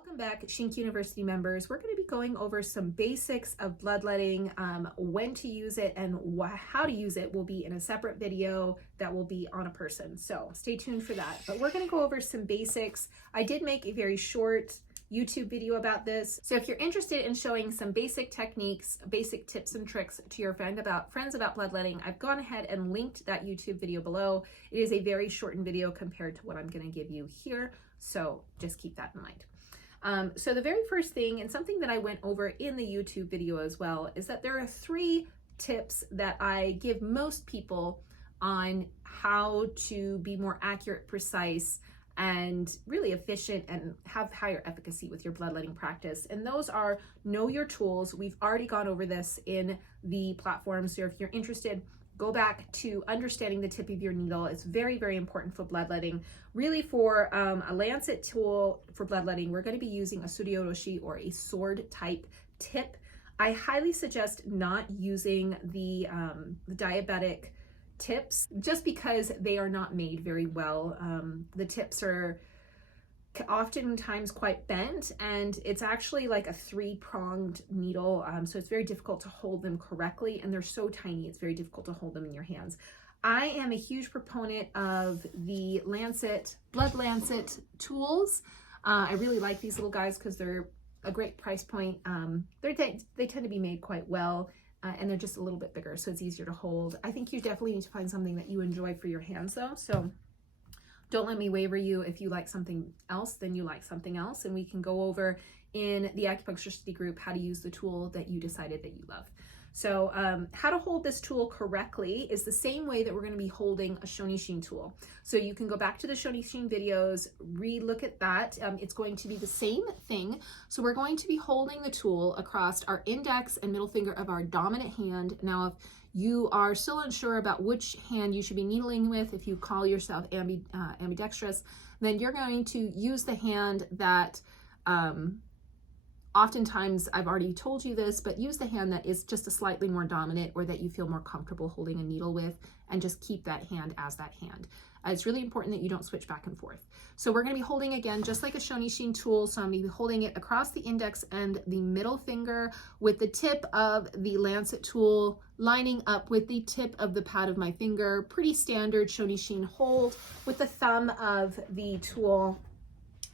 Welcome back, ShinKyu University members. We're going to be going over some basics of bloodletting, when to use it and how to use it will be in a separate video that will be on a person. So stay tuned for that. But we're going to go over some basics. I did make a very short YouTube video about this. So if you're interested in showing some basic techniques, basic tips and tricks to your friends about bloodletting, I've gone ahead and linked that YouTube video below. It is a very shortened video compared to what I'm going to give you here. So just keep that in mind. So the very first thing, and something that I went over in the YouTube video as well, is that there are 3 tips that I give most people on how to be more accurate, precise, and really efficient and have higher efficacy with your bloodletting practice. And those are know your tools. We've already gone over this in the platform. So if you're interested, go back to understanding the tip of your needle. It's very, very important for bloodletting. Really for a lancet tool for bloodletting, we're going to be using a tsuryoroshi or a sword type tip. I highly suggest not using the diabetic tips just because they are not made very well. The tips are oftentimes quite bent, and it's actually like a 3-pronged needle, so it's very difficult to hold them correctly, and they're so tiny it's very difficult to hold them in your hands. I am a huge proponent of the blood lancet tools. I really like these little guys because they're a great price point. They tend to be made quite well, and they're just a little bit bigger, so it's easier to hold. I think you definitely need to find something that you enjoy for your hands though, so don't let me waver you. If you like something else, then you like something else, and we can go over in the acupuncture study group how to use the tool that you decided that you love. So how to hold this tool correctly is the same way that we're going to be holding a shonishin tool. So you can go back to the shonishin videos, re-look at that. It's going to be the same thing. So we're going to be holding the tool across our index and middle finger of our dominant hand. Now, if you are still unsure about which hand you should be needling with, if you call yourself ambidextrous, then you're going to use the hand that oftentimes, I've already told you this, but use the hand that is just a slightly more dominant or that you feel more comfortable holding a needle with, and just keep that hand as that hand. It's really important that you don't switch back and forth. So we're going to be holding, again, just like a shonishin tool. So I'm going to be holding it across the index and the middle finger with the tip of the lancet tool lining up with the tip of the pad of my finger. Pretty standard shonishin hold with the thumb of the tool,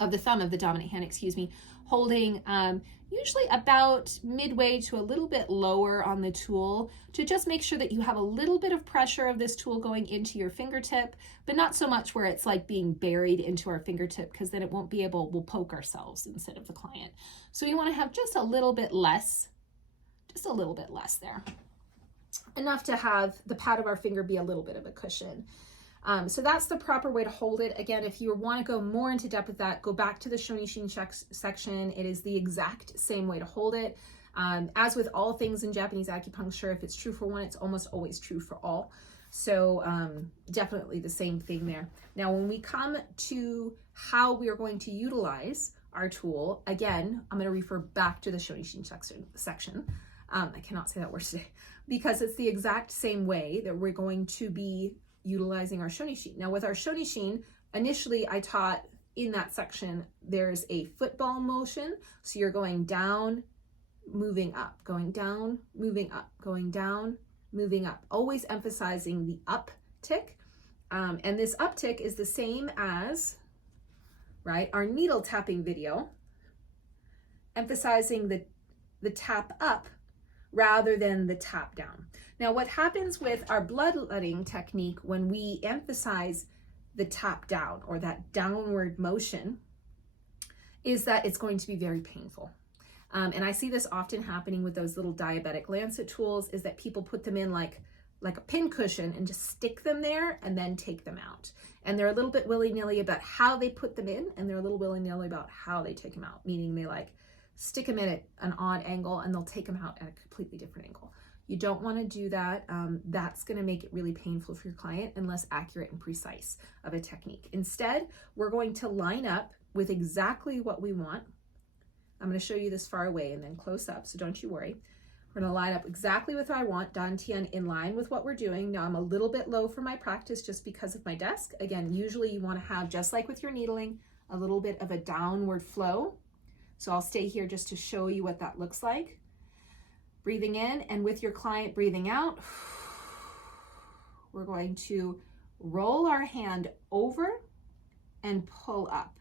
of the dominant hand, holding usually about midway to a little bit lower on the tool to just make sure that you have a little bit of pressure of this tool going into your fingertip, but not so much where it's like being buried into our fingertip, because then it won't be able, we'll poke ourselves instead of the client. So you want to have just a little bit less there. Enough to have the pad of our finger be a little bit of a cushion. So that's the proper way to hold it. Again, if you want to go more into depth with that, go back to the shonishin section. It is the exact same way to hold it. As with all things in Japanese acupuncture, if it's true for one, it's almost always true for all. So definitely the same thing there. Now, when we come to how we are going to utilize our tool, again, I'm going to refer back to the shonishin section. I cannot say that word today, because it's the exact same way that we're going to be utilizing our shonishin. Now with our shonishin, initially I taught in that section, there's a football motion. So you're going down, moving up, going down, moving up, going down, moving up, always emphasizing the uptick. And this uptick is the same as, right, our needle tapping video, emphasizing the tap up rather than the tap down. Now, what happens with our bloodletting technique when we emphasize the tap down or that downward motion is that it's going to be very painful. And I see this often happening with those little diabetic lancet tools, is that people put them in like a pin cushion and just stick them there and then take them out. And they're a little bit willy-nilly about how they put them in, and they're a little willy-nilly about how they take them out, meaning they like stick them in at an odd angle and they'll take them out at a completely different angle. You don't want to do that. That's going to make it really painful for your client and less accurate and precise of a technique. Instead, we're going to line up with exactly what we want. I'm going to show you this far away and then close up, so don't you worry. We're going to line up exactly with what I want, dantian, in line with what we're doing. Now I'm a little bit low for my practice just because of my desk. Again, usually you want to have, just like with your needling, a little bit of a downward flow So I'll stay here just to show you what that looks like. Breathing in, and with your client breathing out, we're going to roll our hand over and pull up.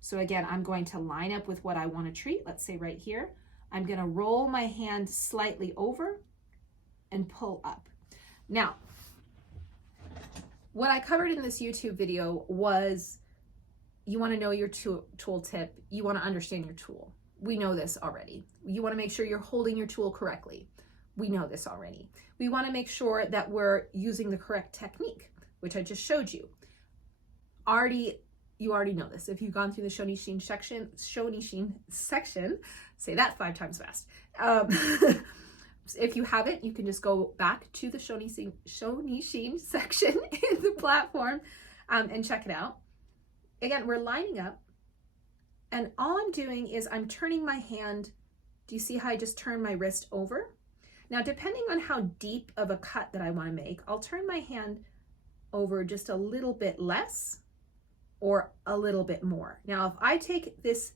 So again, I'm going to line up with what I want to treat. Let's say right here, I'm going to roll my hand slightly over and pull up. Now, what I covered in this YouTube video was you want to know your tool tip. You want to understand your tool. We know this already. You want to make sure you're holding your tool correctly. We know this already. We want to make sure that we're using the correct technique, which I just showed you. You already know this. If you've gone through the Shonishin section, say that 5 times fast. If you haven't, you can just go back to the Shonishin section in the platform and check it out. Again, we're lining up, and all I'm doing is I'm turning my hand. Do you see how I just turn my wrist over? Now, depending on how deep of a cut that I want to make, I'll turn my hand over just a little bit less or a little bit more. Now, if I take this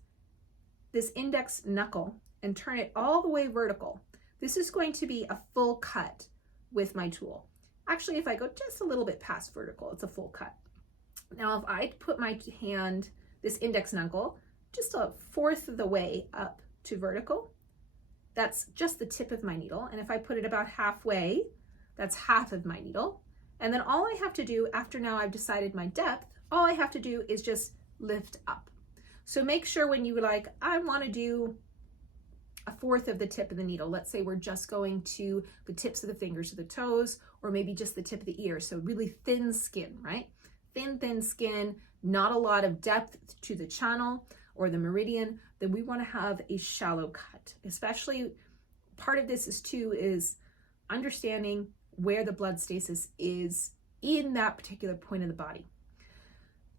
index knuckle and turn it all the way vertical, this is going to be a full cut with my tool. Actually, if I go just a little bit past vertical, it's a full cut. Now, if I put my hand, this index knuckle, just 1/4 of the way up to vertical, that's just the tip of my needle. And if I put it about halfway, that's half of my needle. And then all I have to do after now I've decided my depth, all I have to do is just lift up. So make sure when you I want to do 1/4 of the tip of the needle. Let's say we're just going to the tips of the fingers or the toes, or maybe just the tip of the ear. So really thin skin, right? Thin skin, not a lot of depth to the channel or the meridian. Then we want to have a shallow cut. Especially part of this is understanding where the blood stasis is in that particular point of the body.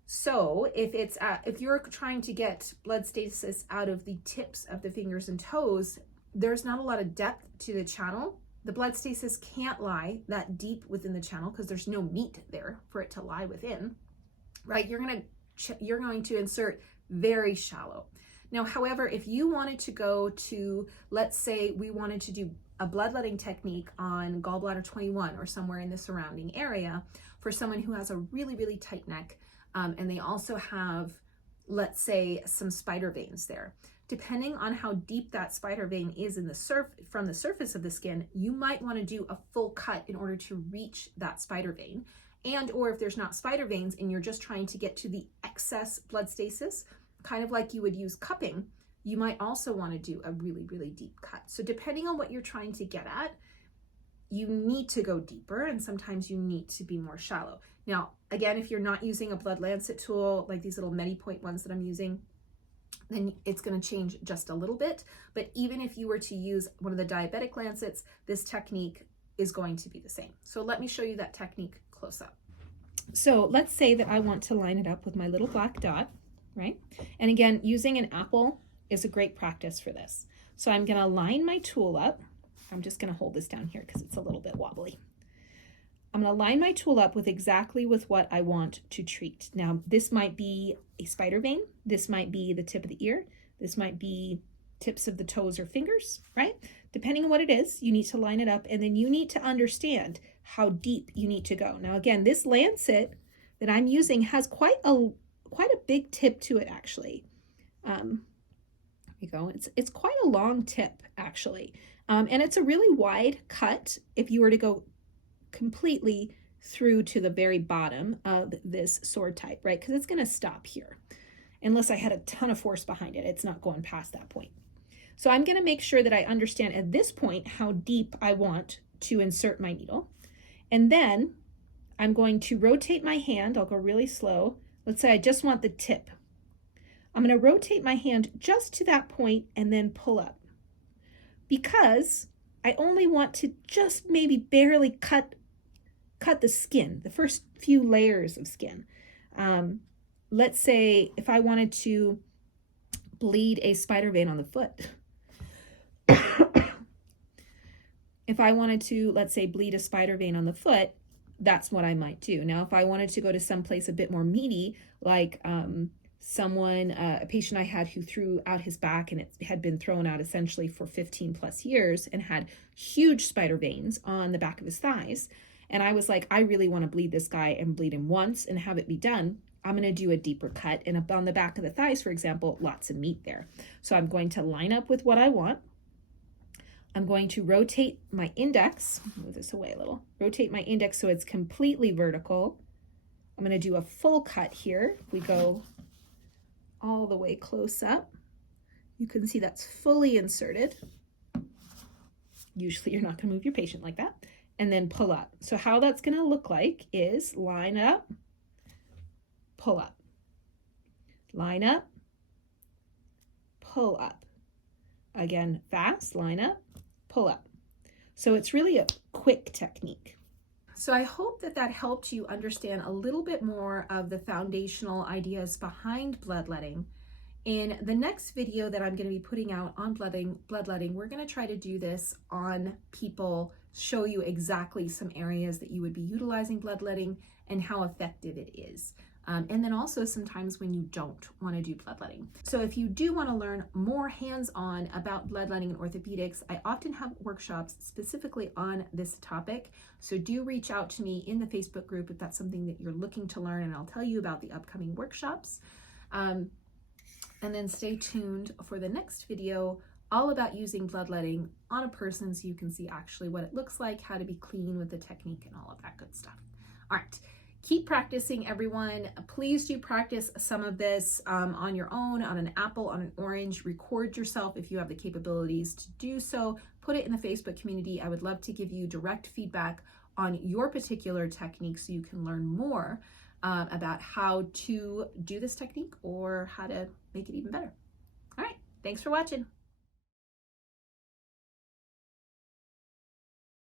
So if you're trying to get blood stasis out of the tips of the fingers and toes, there's not a lot of depth to the channel. The blood stasis can't lie that deep within the channel because there's no meat there for it to lie within, right? You're going to insert very shallow. Now, however, if you wanted to go to, let's say we wanted to do a bloodletting technique on gallbladder 21 or somewhere in the surrounding area for someone who has a really, really tight neck, and they also have, let's say, some spider veins there. Depending on how deep that spider vein is in from the surface of the skin, you might want to do a full cut in order to reach that spider vein. And or if there's not spider veins and you're just trying to get to the excess blood stasis, kind of like you would use cupping, you might also want to do a really, really deep cut. So depending on what you're trying to get at, you need to go deeper, and sometimes you need to be more shallow. Now, again, if you're not using a blood lancet tool, like these little MediPoint ones that I'm using, then it's going to change just a little bit. But even if you were to use one of the diabetic lancets, this technique is going to be the same. So let me show you that technique close up. So let's say that I want to line it up with my little black dot, right? And again, using an apple is a great practice for this. So I'm going to line my tool up. I'm just going to hold this down here because it's a little bit wobbly. I'm going to line my tool up with exactly with what I want to treat. Now, this might be a spider vein. This might be the tip of the ear. This might be tips of the toes or fingers, right? Depending on what it is, you need to line it up, and then you need to understand how deep you need to go. Now, again, this lancet that I'm using has quite a big tip to it, actually. There you go. It's quite a long tip, actually. And it's a really wide cut if you were to go completely through to the very bottom of this sword type, right? Because it's going to stop here. Unless I had a ton of force behind it, it's not going past that point. So I'm going to make sure that I understand at this point how deep I want to insert my needle. And then I'm going to rotate my hand. I'll go really slow. Let's say I just want the tip. I'm going to rotate my hand just to that point and then pull up. Because I only want to just maybe barely cut the skin, the first few layers of skin. Let's say if I wanted to bleed a spider vein on the foot. If I wanted to, let's say, bleed a spider vein on the foot, that's what I might do. Now, if I wanted to go to someplace a bit more meaty, like a patient I had who threw out his back, and it had been thrown out essentially for 15 plus years and had huge spider veins on the back of his thighs. And I was like, I really want to bleed this guy and bleed him once and have it be done. I'm going to do a deeper cut. And up on the back of the thighs, for example, lots of meat there. So I'm going to line up with what I want. I'm going to rotate my index, move this away a little, rotate my index so it's completely vertical. I'm going to do a full cut here. If we go all the way close up, you can see that's fully inserted. Usually you're not going to move your patient like that. And then pull up. So how that's going to look like is line up, pull up, line up, pull up. Again, fast, line up, pull up. So it's really a quick technique. So I hope that that helped you understand a little bit more of the foundational ideas behind bloodletting. In the next video that I'm going to be putting out on bloodletting, we're going to try to do this on people, show you exactly some areas that you would be utilizing bloodletting and how effective it is. And then also sometimes when you don't want to do bloodletting. So if you do want to learn more hands-on about bloodletting and orthopedics, I often have workshops specifically on this topic. So do reach out to me in the Facebook group if that's something that you're looking to learn, and I'll tell you about the upcoming workshops. And then stay tuned for the next video all about using bloodletting on a person so you can see actually what it looks like, how to be clean with the technique and all of that good stuff. All right. Keep practicing, everyone. Please do practice some of this on your own, on an apple, on an orange. Record yourself if you have the capabilities to do so. Put it in the Facebook community. I would love to give you direct feedback on your particular technique so you can learn more about how to do this technique or how to make it even better. All right, thanks for watching.